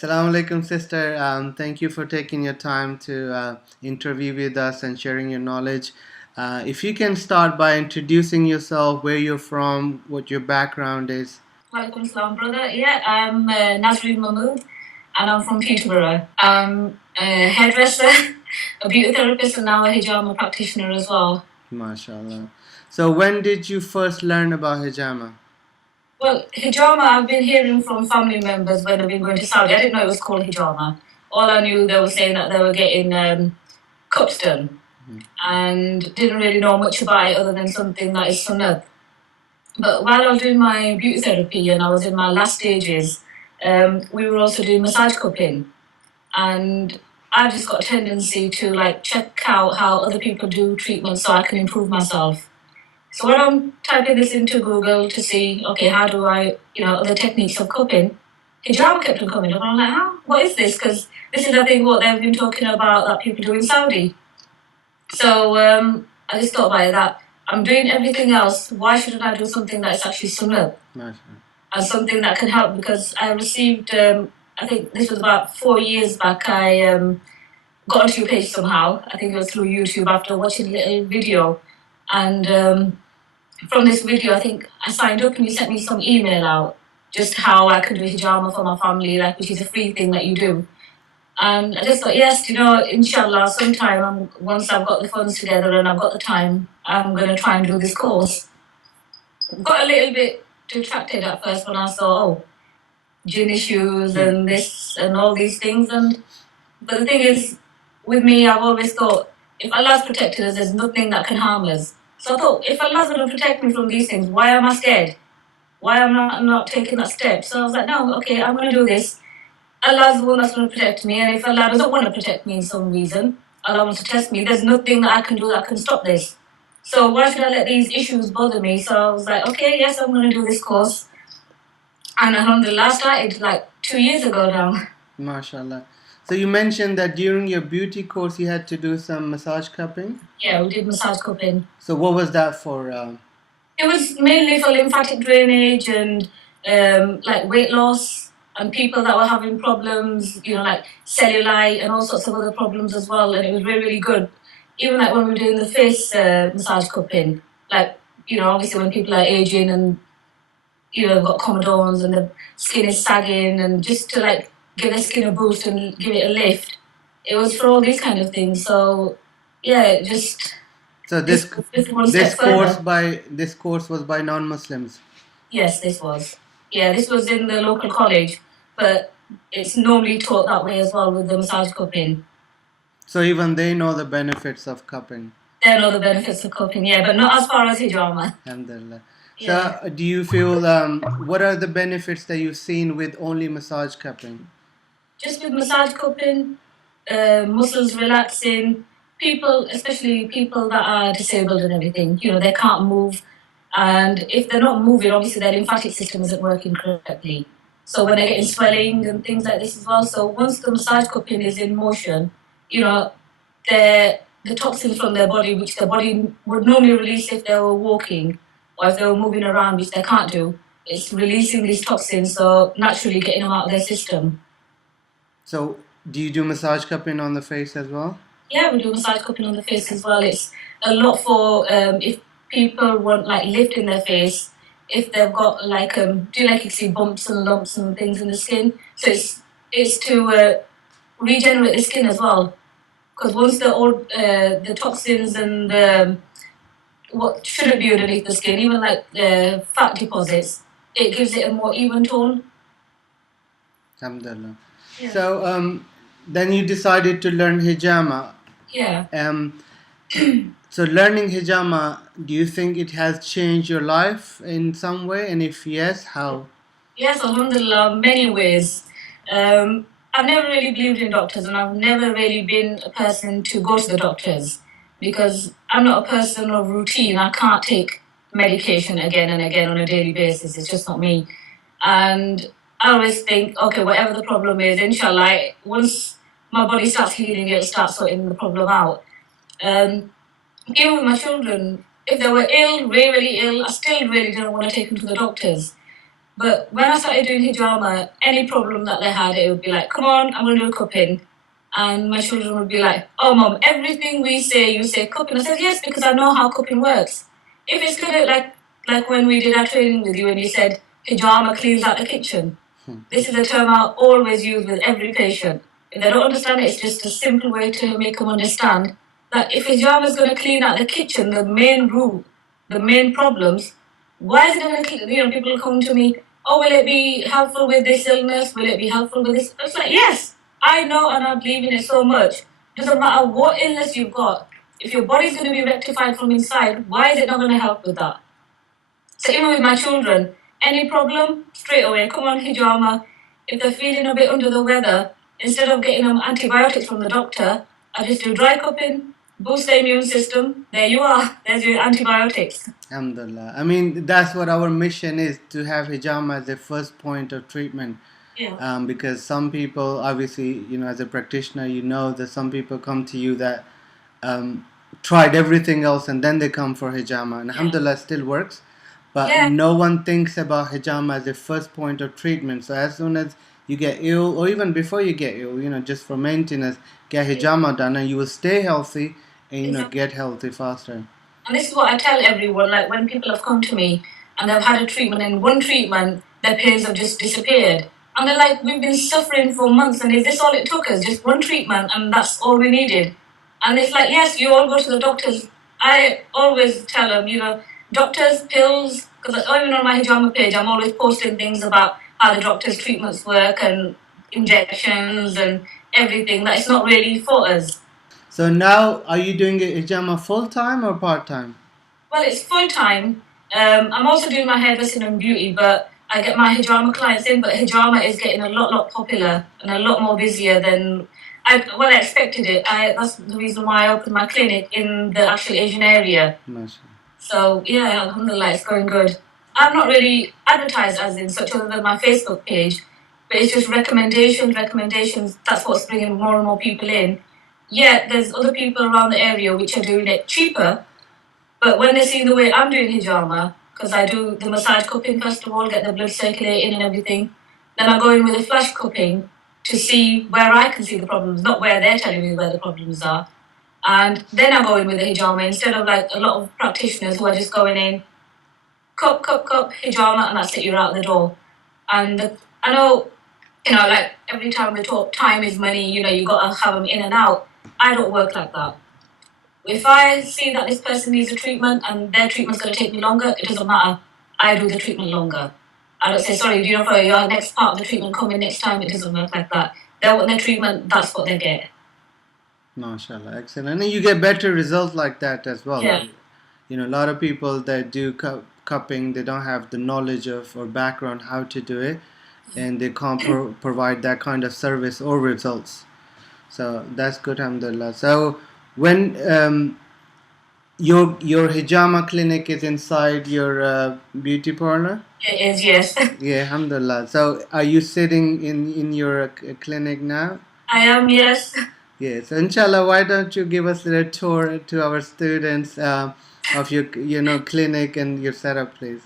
Assalamu alaikum, sister. Thank you for taking your time to interview with us and sharing your knowledge. If you can start by introducing yourself, where you're from, what your background is. Walaikum salam, brother. Yeah, I'm Nasreen Mahmood, and I'm from Peterborough. I'm a hairdresser, a beauty therapist, and now a hijama practitioner as well. MashaAllah. So, when did you first learn about hijama? Well, hijama, I've been hearing from family members when I've been going to Saudi. I didn't know it was called hijama. All I knew, they were saying that they were getting cups done, and didn't really know much about it other than something that is sunnah. But while I was doing my beauty therapy and I was in my last stages, we were also doing massage cupping. And I've just got a tendency to like check out how other people do treatments so I can improve myself. So when I'm typing this into Google to see, okay, how do I, other techniques of cupping, hijama kept on coming up. And I'm like, what is this? Because this is, I think, what they've been talking about that people do in Saudi. So I just thought about that. I'm doing everything else. Why shouldn't I do something that's actually sunnah? And something that can help, because I received, I think this was about 4 years back, I got onto your page somehow. I think it was through YouTube after watching a little video. And from this video, I think I signed up and you sent me some email out, just how I could do hijama for my family, like, which is a free thing that you do. And I just thought, yes, inshallah, sometime once I've got the funds together and I've got the time, I'm going to try and do this course. Got a little bit distracted at first when I saw, gin issues and this and all these things. But the thing is, with me, I've always thought, if Allah's protected us, there's nothing that can harm us. So I thought, if Allah's going to protect me from these things, why am I scared? Why am I not taking that step? So I was like, no, okay, I'm going to do this. Allah's the one that's going to protect me, and if Allah doesn't want to protect me in some reason, Allah wants to test me, there's nothing that I can do that can stop this. So why should I let these issues bother me? So I was like, okay, yes, I'm going to do this course. And alhamdulillah, I started like 2 years ago now. MashaAllah. So you mentioned that during your beauty course you had to do some massage cupping? Yeah, we did massage cupping. So what was that for? It was mainly for lymphatic drainage and like weight loss, and people that were having problems, like cellulite and all sorts of other problems as well. And it was really, really good. Even like when we were doing the face massage cupping, like, obviously when people are aging and, got comedones and the skin is sagging, and just to like give their skin a boost and give it a lift. It was for all these kind of things. So yeah, just so this course was by non-Muslims. Yes, this was. Yeah, this was in the local college, but it's normally taught that way as well with the massage cupping. So even they know the benefits of cupping. They know the benefits of cupping, yeah, but not as far as hijama. Alhamdulillah. So do you feel, what are the benefits that you've seen with only massage cupping? Just with massage cupping, muscles relaxing, people, especially people that are disabled and everything, they can't move. And if they're not moving, obviously their lymphatic system isn't working correctly. So when they're getting swelling and things like this as well. So once the massage cupping is in motion, the toxins from their body, which their body would normally release if they were walking or if they were moving around, which they can't do, it's releasing these toxins, so naturally getting them out of their system. So do you do massage cupping on the face as well? Yeah, we do massage cupping on the face as well. It's a lot for if people want like lift in their face, if they've got like you see bumps and lumps and things in the skin. So it's to regenerate the skin as well, because once the toxins and what shouldn't be underneath the skin, even like the fat deposits, it gives it a more even tone. Alhamdulillah. Yeah. So then you decided to learn hijama. Yeah. So learning hijama, do you think it has changed your life in some way? And if yes, how? Yes, alhamdulillah, many ways. I've never really believed in doctors, and I've never really been a person to go to the doctors, because I'm not a person of routine. I can't take medication again and again on a daily basis. It's just not me. And I always think, okay, whatever the problem is, inshallah, once my body starts healing, it'll start sorting the problem out. Even with my children, if they were ill, really, really ill, I still really didn't want to take them to the doctors. But when I started doing hijama, any problem that they had, it would be like, come on, I'm going to do cupping. And my children would be like, oh, mom, everything we say, you say cupping. I said, yes, because I know how cupping works. If it's going to, like when we did our training with you and you said, hijama cleans out the kitchen. This is a term I always use with every patient. If they don't understand it, it's just a simple way to make them understand that if hijama is going to clean out the kitchen, the main root, the main problems, why is it going to clean? People come to me, oh, will it be helpful with this illness? Will it be helpful with this? It's like, yes, I know and I believe in it so much. Doesn't matter what illness you've got, if your body's going to be rectified from inside, why is it not going to help with that? So even with my children, any problem, straight away, come on, hijama. If they're feeling a bit under the weather, instead of getting them antibiotics from the doctor, I just do dry cupping, boost the immune system. There you are. There's your antibiotics. Alhamdulillah. I mean, that's what our mission is, to have hijama as the first point of treatment. Yeah. Because some people, obviously, as a practitioner, that some people come to you that tried everything else and then they come for hijama. And alhamdulillah, still works. But no one thinks about hijama as the first point of treatment. So as soon as you get ill, or even before you get ill, just for maintenance, get hijama done and you will stay healthy and, get healthy faster. And this is what I tell everyone, like when people have come to me and they've had a treatment, and one treatment, their pains have just disappeared. And they're like, we've been suffering for months, and is this all it took us? Just one treatment, and that's all we needed. And it's like, yes, you all go to the doctors. I always tell them, doctors, pills, because even on my hijama page, I'm always posting things about how the doctor's treatments work and injections and everything. That it's not really for us. So now, are you doing hijama full-time or part-time? Well, it's full-time. I'm also doing my hairdressing and beauty, but I get my hijama clients in, but hijama is getting a lot popular and a lot more busier than I expected it. That's the reason why I opened my clinic in the actual Asian area. So, yeah, alhamdulillah, it's going good. I'm not really advertised as in such other than my Facebook page, but it's just recommendations. That's what's bringing more and more people in. Yeah, there's other people around the area which are doing it cheaper, but when they see the way I'm doing hijama, because I do the massage cupping first of all, get the blood circulating and everything, then I go in with a flash cupping to see where I can see the problems, not where they're telling me where the problems are. And then I go in with the hijama instead of like a lot of practitioners who are just going in, cup, hijama, and that's it, you're out the door. And I know, like every time we talk, time is money, you got to have them in and out. I don't work like that. If I see that this person needs a treatment and their treatment's going to take me longer, it doesn't matter. I do the treatment longer. I don't say, sorry, for your next part of the treatment coming next time. It doesn't work like that. They want their treatment, that's what they get. MashaAllah, excellent. And you get better results like that as well. Yeah. A lot of people that do cupping, they don't have the knowledge of or background how to do it, and they can't provide that kind of service or results. So that's good, alhamdulillah. So when your hijama clinic is inside your beauty parlor? It is, yes. Yeah, alhamdulillah. So are you sitting in your clinic now? I am, yes. Yes, inshallah, why don't you give us a tour to our students of your clinic and your setup, please?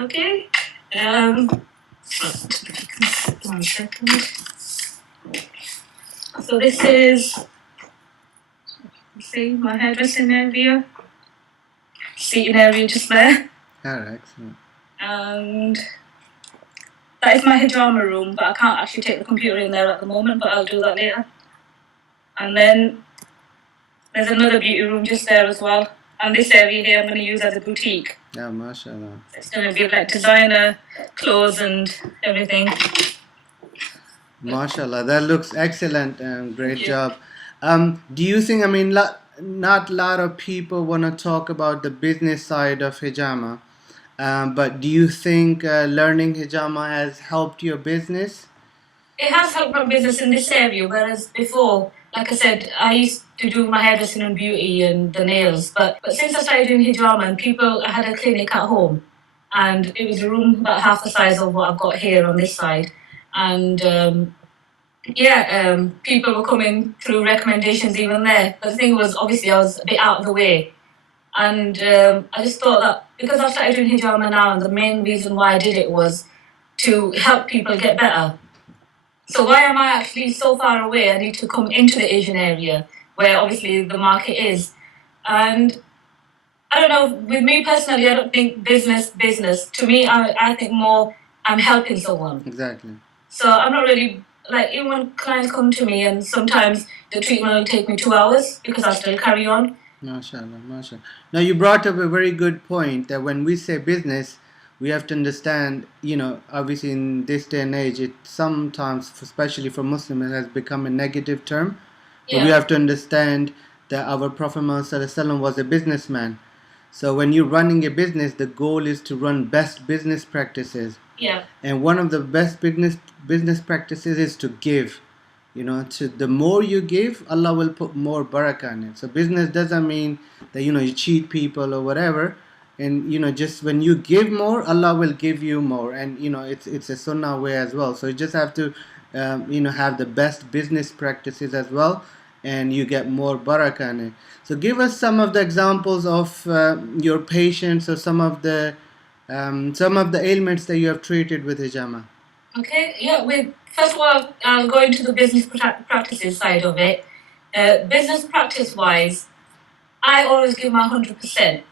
Okay. 1 second. So this is, see my hairdressing area, seating area just there. Alright, excellent. And that is my hijama room, but I can't actually take the computer in there at the moment, but I'll do that later. And then there's another beauty room just there as well. And this area here I'm going to use as a boutique. Yeah, mashallah. It's going to be like designer clothes and everything. Mashallah, that looks excellent and great job. Do you think, not a lot of people want to talk about the business side of hijama, but do you think learning hijama has helped your business? It has helped my business in this area, whereas before, like I said, I used to do my hairdressing and beauty and the nails, but since I started doing hijama, and I had a clinic at home, and it was a room about half the size of what I've got here on this side, and people were coming through recommendations even there. But the thing was, obviously, I was a bit out of the way, and I just thought that because I started doing hijama now, and the main reason why I did it was to help people get better. So why am I actually so far away? I need to come into the Asian area where obviously the market is. And I don't know, with me personally, I don't think business. To me, I think more I'm helping someone. Exactly. So I'm not really, like, even when clients come to me and sometimes the treatment will take me 2 hours because I still carry on. MashaAllah, MashaAllah. Now you brought up a very good point that when we say business, we have to understand, obviously in this day and age, it sometimes, especially for Muslims, it has become a negative term. But we have to understand that our Prophet Muhammad ﷺ was a businessman. So when you're running a business, the goal is to run best business practices. Yeah. And one of the best business practices is to give. To the more you give, Allah will put more barakah in it. So business doesn't mean that you cheat people or whatever. And just when you give more, Allah will give you more. And it's a sunnah way as well. So you just have to have the best business practices as well, and you get more barakah in it. So give us some of the examples of your patients or some of the ailments that you have treated with hijama. Okay, yeah. First of all, I'll go into the business practices side of it. Business practice wise, I always give my 100%.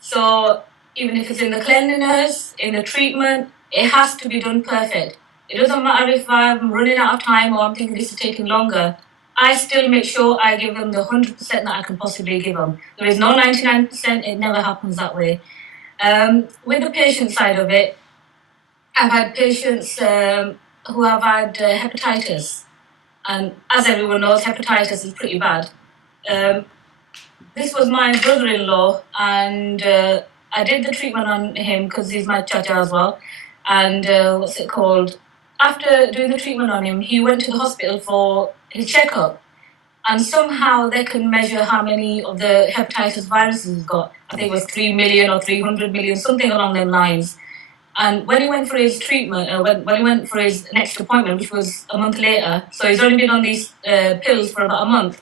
So even if it's in the cleanliness, in the treatment, it has to be done perfect. It doesn't matter if I'm running out of time or I'm thinking this is taking longer. I still make sure I give them the 100% that I can possibly give them. There is no 99%, it never happens that way. With the patient side of it, I've had patients who have had hepatitis. And as everyone knows, hepatitis is pretty bad. This was my brother-in-law, and I did the treatment on him because he's my chacha as well. And after doing the treatment on him, he went to the hospital for his checkup. And somehow they can measure how many of the hepatitis viruses he's got. I think it was 3 million or 300 million, something along them lines. And when he went for his treatment, when he went for his next appointment, which was a month later, so he's only been on these pills for about a month,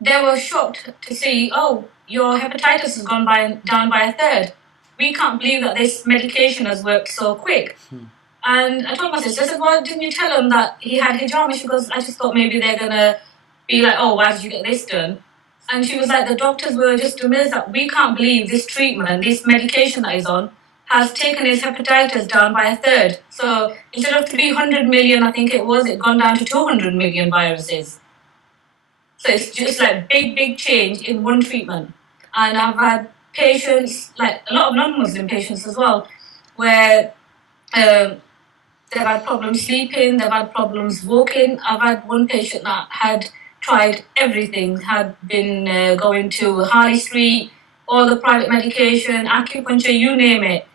they were shocked to see, oh, your hepatitis has gone down by a third. We can't believe that this medication has worked so quick. And I told my sister, I said, well, didn't you tell him that he had hijama? She goes, I just thought maybe they're going to be like, oh, why did you get this done? And she was like, the doctors were just amazed that we can't believe this treatment, this medication that he's on, has taken his hepatitis down by a third. So instead of 300 million, I think it gone down to 200 million viruses. So it's just like big change in one treatment. And I've had patients, like a lot of non-Muslim patients as well, where they've had problems sleeping, they've had problems walking. I've had one patient that had tried everything, had been going to Harley Street, all the private medication, acupuncture, you name it.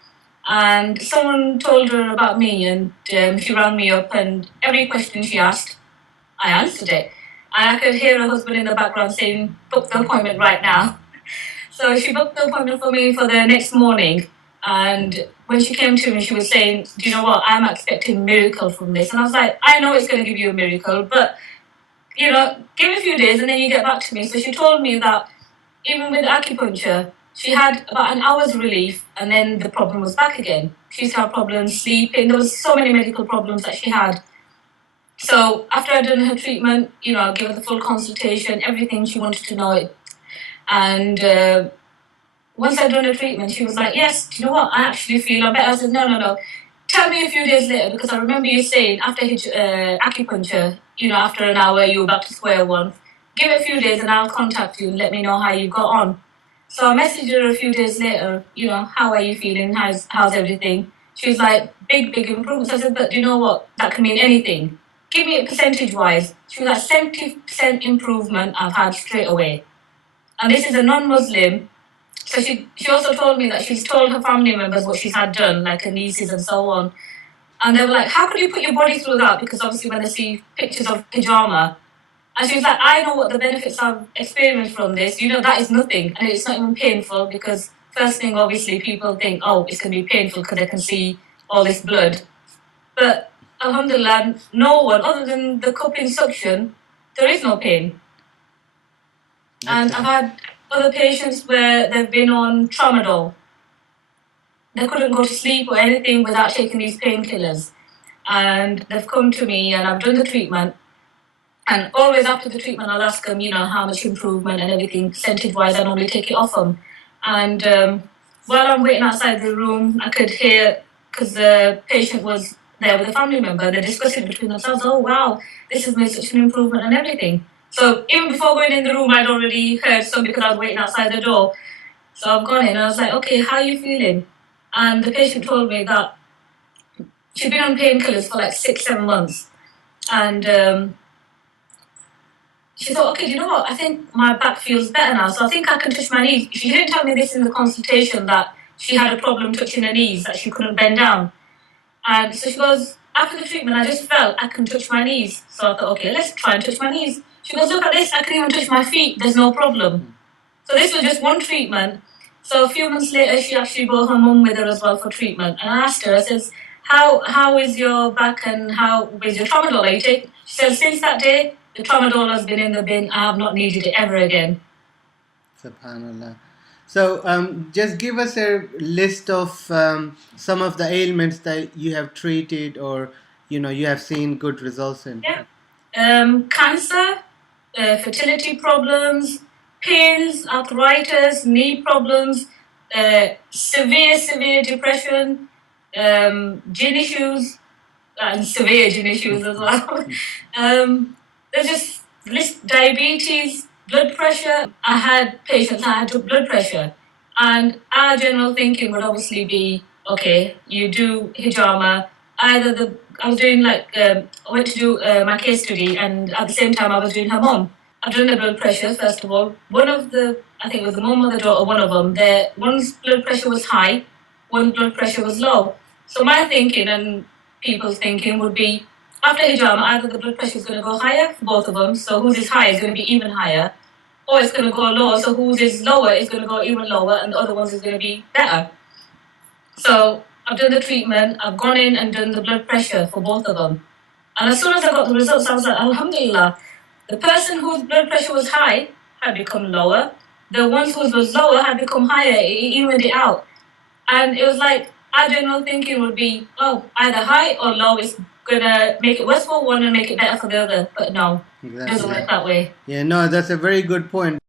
And someone told her about me, and she rang me up, and every question she asked, I answered it. And I could hear her husband in the background saying, book the appointment right now. So she booked the appointment for me for the next morning. And when she came to me, she was saying, do you know what, I'm expecting a miracle from this. And I was like, I know it's going to give you a miracle, but, give it a few days and then you get back to me. So she told me that even with acupuncture, she had about an hour's relief and then the problem was back again. She used to have problems sleeping. There was so many medical problems that she had. So after I'd done her treatment, I gave her the full consultation, everything she wanted to know. And once I'd done her treatment, she was like, yes, do you know what, I actually feel a better. I said, no. Tell me a few days later, because I remember you saying after acupuncture, after an hour, you were back to square one. Give it a few days and I'll contact you and let me know how you got on. So I messaged her a few days later, how are you feeling? How's everything? She was like, big improvements. I said, but do you know what? That can mean anything. Give me it percentage-wise. She was like, 70% improvement I've had straight away. And this is a non-Muslim. So she also told me that she's told her family members what she's had done, like her nieces and so on. And they were like, how could you put your body through that? Because obviously when they see pictures of hijama, and she was like, I know what the benefits I've experienced from this. That is nothing. And it's not even painful because first thing, obviously, people think, oh, it's going to be painful because they can see all this blood. But alhamdulillah, no one, other than the cupping suction, there is no pain. Okay. And I've had other patients where they've been on tramadol. they couldn't go to sleep or anything without taking these painkillers. And they've come to me and I've done the treatment. And always after the treatment, I'll ask them, how much improvement and everything, percentage-wise, I normally take it off them. And while I'm waiting outside the room, I could hear, because the patient was there with a family member, they're discussing between themselves, oh, wow, this has made such an improvement and everything. So even before going in the room, I'd already heard some because I was waiting outside the door. So I've gone in and I was like, okay, how are you feeling? And the patient told me that she'd been on painkillers for like 6-7 months. And she thought, okay, do you know what? I think my back feels better now, so I think I can touch my knees. She didn't tell me this in the consultation, that she had a problem touching her knees, that she couldn't bend down. And so she goes, after the treatment, I just felt I can touch my knees. So I thought, okay, let's try and touch my knees. She goes, look at this, I can even touch my feet, there's no problem. So this was just one treatment. So a few months later, she actually brought her mum with her as well for treatment. And I asked her, I says, how is your back and how is your tramadol? She said, since that day, the tramadol has been in the bin. I have not needed it ever again. Subhanallah. So just give us a list of some of the ailments that you have treated or you have seen good results in. Yeah. Cancer, fertility problems, pains, arthritis, knee problems, severe depression, gene issues, and severe gene issues as well. There's just diabetes, blood pressure. I had patients that had blood pressure, and our general thinking would obviously be, okay, you do hijama. I was doing I went to do my case study, and at the same time I was doing her mom. I've done the blood pressure first of all. I think it was the mom or the daughter, one of them. One's blood pressure was high, one's blood pressure was low. So my thinking and people's thinking would be, after hijama, either the blood pressure is going to go higher for both of them, so whose is high is going to be even higher, or it's going to go lower, so whose is lower is going to go even lower, and the other one's is going to be better. So I've done the treatment, I've gone in and done the blood pressure for both of them. And as soon as I got the results, I was like, alhamdulillah, the person whose blood pressure was high had become lower, the ones whose was lower had become higher, it evened it out. And it was like, our general thinking would be, oh, either high or low is gonna make it worse for one and make it better for the other. But no, exactly. It doesn't work that way. Yeah, no, that's a very good point.